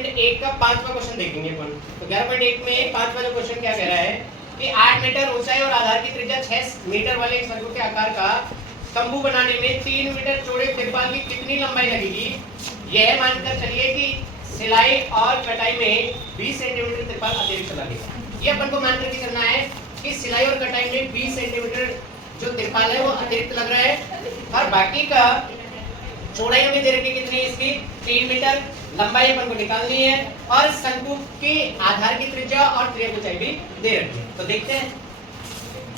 11.1 का पांचवा क्वेश्चन देखेंगे अपन। तो 11.1 में पांचवा जो क्वेश्चन क्या कह रहा है कि 8 मीटर ऊंचाई और आधार की त्रिज्या 6 मीटर वाले एक शंकु के आकार का तंबू बनाने में 3 मीटर चौड़े तिरपाल की कितनी लंबाई लगेगी। यह मानकर चलिए कि सिलाई और कटाई में 20 सेंटीमीटर तिरपाल अतिरिक्त लगेगा। ये अपन को मान करके चलना है कि सिलाई और कटाई में 20 सेंटीमीटर जो तिरपाल है वो अतिरिक्त लग रहा है और बाकी का चौड़ाई हमें दे रखी कितनी है इसकी 3 मीटर, लंबाई अपन को निकालनी है और शंकु की आधार की त्रिज्या और त्रिज्या ऊंचाई भी दे रखी है। तो देखते हैं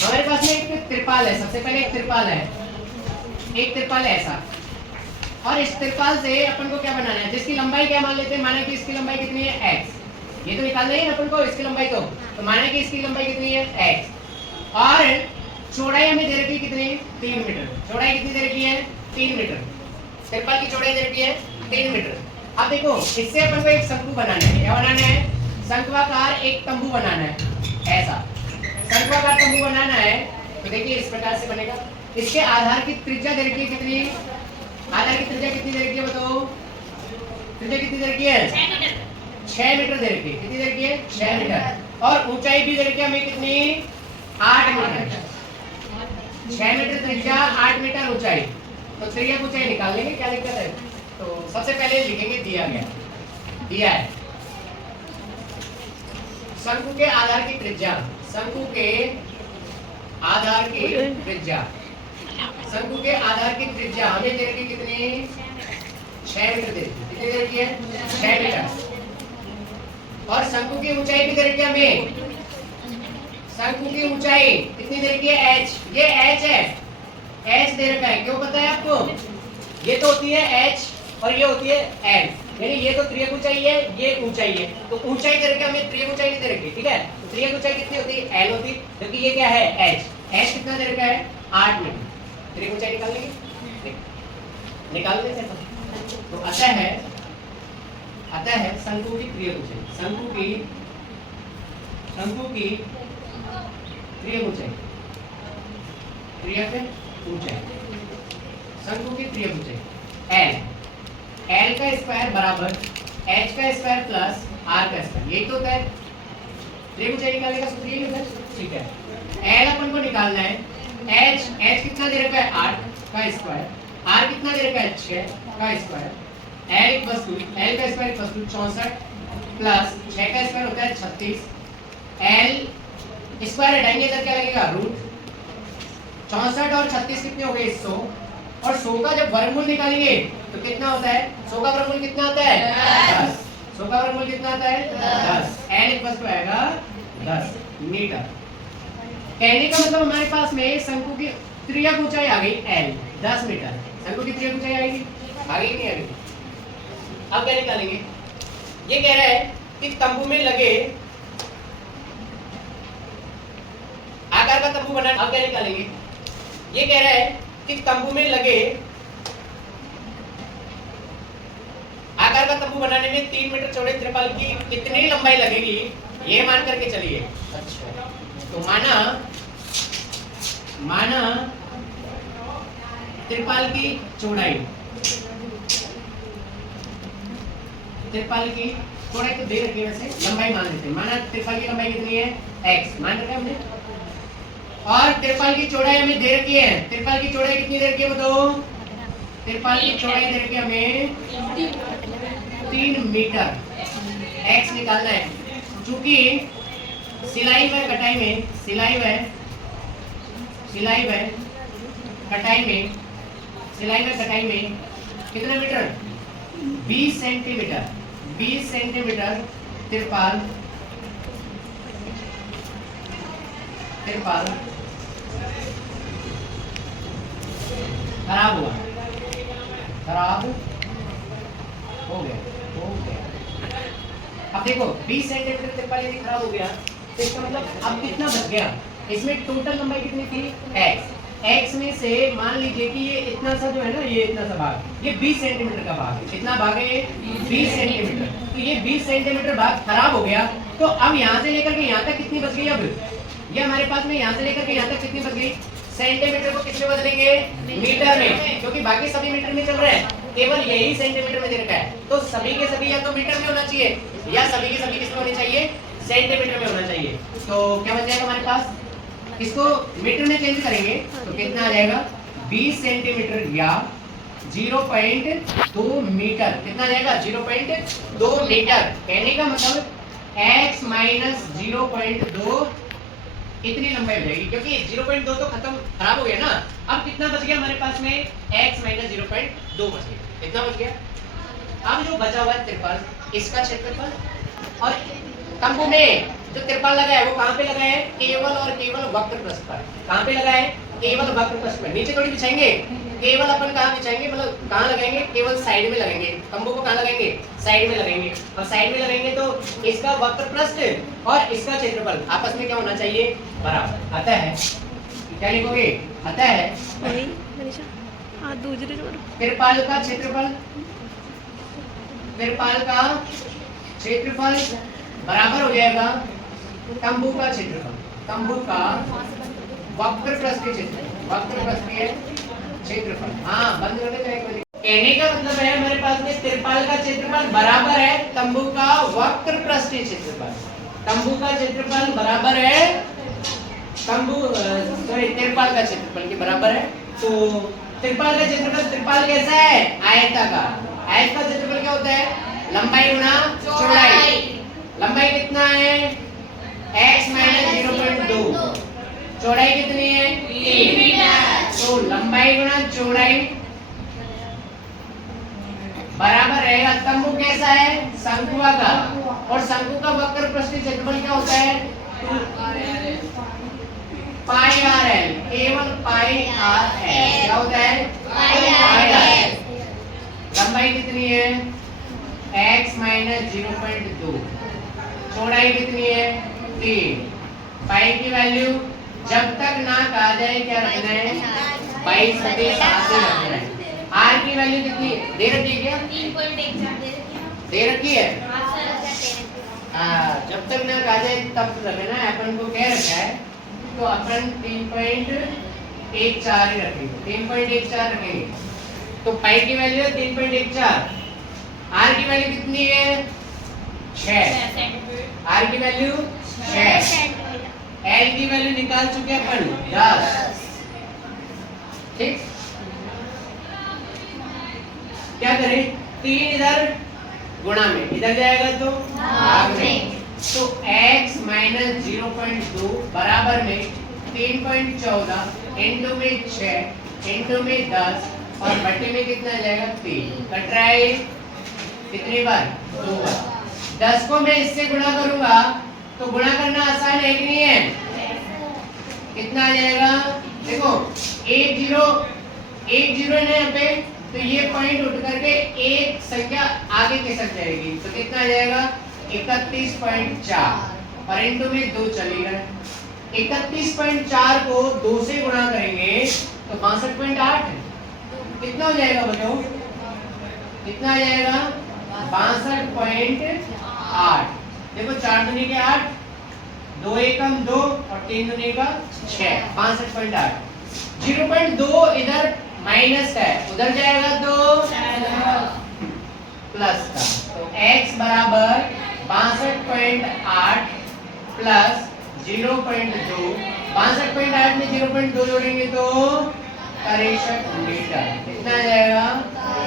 हमारे पास में एक तिरपाल है। सबसे पहले एक तिरपाल है ऐसा और इस तिरपाल से अपन को क्या बनाना है जिसकी लंबाई क्या मान लेते हैं, माना कि इसकी लंबाई कितनी है x। ये तो निकालना ही है अपन को इसकी लंबाई तो माना कि इसकी लंबाई कितनी है x और चौड़ाई हमें दे रखी कितनी 3 मीटर। चौड़ाई कितनी दे रखी है 3 मीटर। तिरपाल की चौड़ाई दे रखी है 3 मीटर। अब देखो इससे अपन को एक शंकु बनाना है। क्या बनाना है, शंक्वाकार एक तंबू बनाना है। ऐसा शंक्वाकार तंबू बनाना है तो देखिए इस प्रकार से बनेगा। इसके आधार की त्रिज्या दे रखी है कितनी, आधार की त्रिज्या कितनी दे रखी है बताओ, त्रिज्या कितनी दे रखी है 6 मीटर दे रखी है। कितनी दे रखी है 6 मीटर और ऊंचाई भी दे रखी है हमें कितनी 8 मीटर। 6 मीटर त्रिज्या 8 मीटर ऊंचाई। तो त्रिज्या की ऊंचाई निकाल लेंगे, क्या दिक्कत है। तो सबसे पहले लिखेंगे दिया है शंकु के आधार की त्रिज्या, शंकु के आधार की त्रिज्या, शंकु के आधार की त्रिज्या हमें दे रखी कितनी 6 मीटर दे रखी। कितनी दे रखी है 6 मीटर और शंकु की ऊंचाई भी दे रखी है हमें। शंकु की ऊंचाई कितनी दे रखी है h। ये h है, h दे रखा है। क्यों पता है आपको, ये तो होती है h और ये होती है l, यानी ये तो त्रिज्या ऊंचाई है ये ऊंचाई है। तो ऊंचाई दे रखी है हमें, त्रिज्या ऊंचाई नहीं दे रखी। ठीक है, तो त्रिज्या ऊंचाई कितनी होती है l होती, क्योंकि ये क्या है h कितना दे रखा है 8 मीटर। त्रिज्या ऊंचाई निकाल लेंगे, निकाल लेते हैं। तो आता है शंकु की त्रिज्या ऊंचाई, शंकु की त्रिज्या ऊंचाई, त्रिज्या पे ऊंचाई, शंकु की त्रिज्या ऊंचाई l का स्क्वायर बराबर h का स्क्वायर प्लस r का स्क्वायर। यही तो होता है त्रिज्या ऊंचाई निकालने का सूत्र यही होता है। ठीक है, l अपन को निकालना है, h कितना दे रखा है 8 का स्क्वायर, r कितना दे रखा है 6 का स्क्वायर, l का स्क्वायर 64 प्लस 6 का स्क्वायर होता है 36, l स्क्वायर हटाएंगे तो क्या लगेगा रूट 64 और 36 कितने हो गए 100 और 100 का जब वर्गमूल निकालेंगे तो कितना होता है, 100 का वर्गमूल कितना आता है 10। 100 का वर्गमूल कितना आता है 10। l इक्वल टू आएगा 10 मीटर। कहने का मतलब हमारे पास में शंकु की त्रिज्या ऊंचाई आ गई l 10 मीटर। शंकु की त्रिज्या ऊंचाई आएगी, आगे नहीं आएगी। अब क्या निकालेंगे, ये कह रहा है कि तंबू में लगे आकार का तंबू बनाना। अब क्या निकालेंगे, ये कह रहा है कि तंबू में लगे आकार का तंबू बनाने में 3 मीटर चौड़े तिरपाल की कितनी लंबाई लगेगी, ये मान करके चलिए। अच्छा, तो माना तिरपाल की चौड़ाई, तिरपाल की चौड़ाई तो दे रखी है, वैसे लंबाई मान लेते हैं। माना तिरपाल की लंबाई कितनी है x मान रखा है हमने और तिरपाल की चौड़ाई हमें दे रखी है। तिरपाल की चौड़ाई कितनी दे रखी है बताओ, तिरपाल की चौड़ाई दे रखी है हमें 3 मीटर। x निकालना है, चूंकि सिलाई व कटाई में कितना मीटर 20 सेंटीमीटर तिरपाल खराब हो गया। अब देखो 20 सेंटीमीटर तिरपाल यदि खराब हो गया तो इसका मतलब अब कितना बच गया, इसमें टोटल लंबाई कितनी थी x में से मान लीजिए कि ये इतना सा जो है ना, ये इतना सा भाग, ये 20 सेंटीमीटर का भाग है। कितना भाग है ये 20 सेंटीमीटर। तो ये 20 सेंटीमीटर भाग खराब हो गया। तो अब यहाँ से लेकर के यहाँ तक कितनी बच गई, अब ये हमारे पास में यहाँ से लेकर के यहाँ तक कितनी बच गई, सेंटीमीटर को किसमें बदलेंगे मीटर में, क्योंकि बाकी सभी मीटर में चल रहे हैं। केवल यही सेंटीमीटर में दे रखा है, तो सभी के सभी या तो मीटर में होना चाहिए या सभी के सभी किसमें होने चाहिए, सेंटीमीटर में होना चाहिए। तो क्या बच जाएगा हमारे पास, इसको मीटर में चेंज करेंगे तो कितना आ जाएगा 20 सेंटीमीटर या 0.2 मीटर। कितना आ जाएगा 0.2 मीटर। कहने का मतलब x माइनस 0.2 इतनी लंबाई हो जाएगी, क्योंकि 0.2 तो खत्म खराब हो गया ना। अब कितना बच गया हमारे पास में x माइनस 0.2 बच गया। कितना बच गया। अब जो बचा हुआ है तिरपाल, इसका क्षेत्रफल, और तंबू में जो तिरपाल लगा है वो कहाँ पे लगा है, केवल और केवल वक्र पृष्ठ पर। कहाँ पे लगा है, केवल वक्र पृष्ठ पर। नीचे थोड़ी बिछाएंगे, केवल अपन कहाँ बिछाएंगे, मतलब कहाँ लगाएंगे, केवल साइड में लगाएंगे। तंबू को कहाँ लगाएंगे, साइड में लगाएंगे। और साइड में लगाएंगे तो इसका वक्र पृष्ठ और इसका क्षेत्रफल आपस में क्या होना चाहिए, बराबर। अतः है, क्या लिखोगे, अतः है तिरपाल का क्षेत्रफल, तिरपाल का क्षेत्रफल बराबर हो जाएगा तंबू का क्षेत्रफल, तंबू का वक्र पृष्ठ के क्षेत्रफल, वक्र पृष्ठ के क्षेत्रफल। हाँ बंद कर दे। कहने का मतलब है हमारे पास में तिरपाल का क्षेत्रफल बराबर है तंबू का वक्र पृष्ठ के क्षेत्रफल। तंबू का क्षेत्रफल बराबर है तंबू सॉरी तिरपाल का क्षेत्रफल के बराबर है। तो तिरपाल का क्षेत्रफल, तिरपाल कैसा है, आयताकार। आयत का क्षेत्रफल क्या होता है, लंबाई गुना चौड़ाई। लंबाई कितना है, x माइनस 0.2, चौड़ाई कितनी है 3 मीटर। तो लंबाई गुना चौड़ाई बराबर रहेगा, तंबू कैसा है, शंकुआकार, और शंकु का वक्र पृष्ठ क्षेत्रफल क्या होता है, पाई आर एल, केवल पाई आर एल। क्या होता है, पाई आर एल। लंबाई कितनी है, x माइनस 0.2, चौड़ाई कितनी है 3। पाई की वैल्यू जब तक ना कहा जाए क्या रखना है, 22/7 से रखना है। आर की वैल्यू कितनी दे रखी है, क्या 3.14 दे रखी है। जब तक ना कहा जाए तब रखना है। अपन को क्या रखा है, तो अपन 3.14 ही रखेंगे, 3.14 रखेंगे। तो पाई की वैल्यू है 3.14, आर की वैल्यू कितनी है 6, आर की वैल्यू 6, एल की वैल्यू निकाल चुके अपन 10। ठीक, क्या करें, 3 इधर गुणा में, इधर जाएगा तो भाग में। तो x माइनस 0.2 बराबर में 3.14 इंटू में 6 इंटू में 10 और बटे में कितना जाएगा 3। कट रहा है कितनी बार, 2 बार। 10 को मैं इससे गुणा करूंगा तो गुणा करना आसान है कि नहीं है। कितना आ जाएगा, देखो 1 0 है ना यहाँ पे, तो ये पॉइंट उठ करके एक संख्या आगे खिसक जाएगी। तो कितना आ जाएगा 31.4 और इंटू में 2 चली गए। 31.4 को 2 से गुणा करेंगे तो 62.8 कितना हो जाएगा बच्चों, कितना आ जाएगा 62.8। देखो 4 दूनी के 8, 2 एकम 2 और 3 दूनी का 6, 62.8। 0.2 इधर माइनस है, उधर जाएगा तो प्लस का। तो x बराबर 62.8 प्लस 0.2, 62.8 में 0.2 जोड़ेंगे तो 63 मीटर। कितना आ जाएगा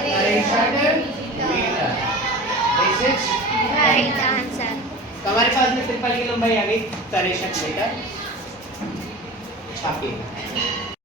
63 metre. This is right answer. हमारे पास में तिरपाल की लंबाई आ गई 63 मीटर। छापिए।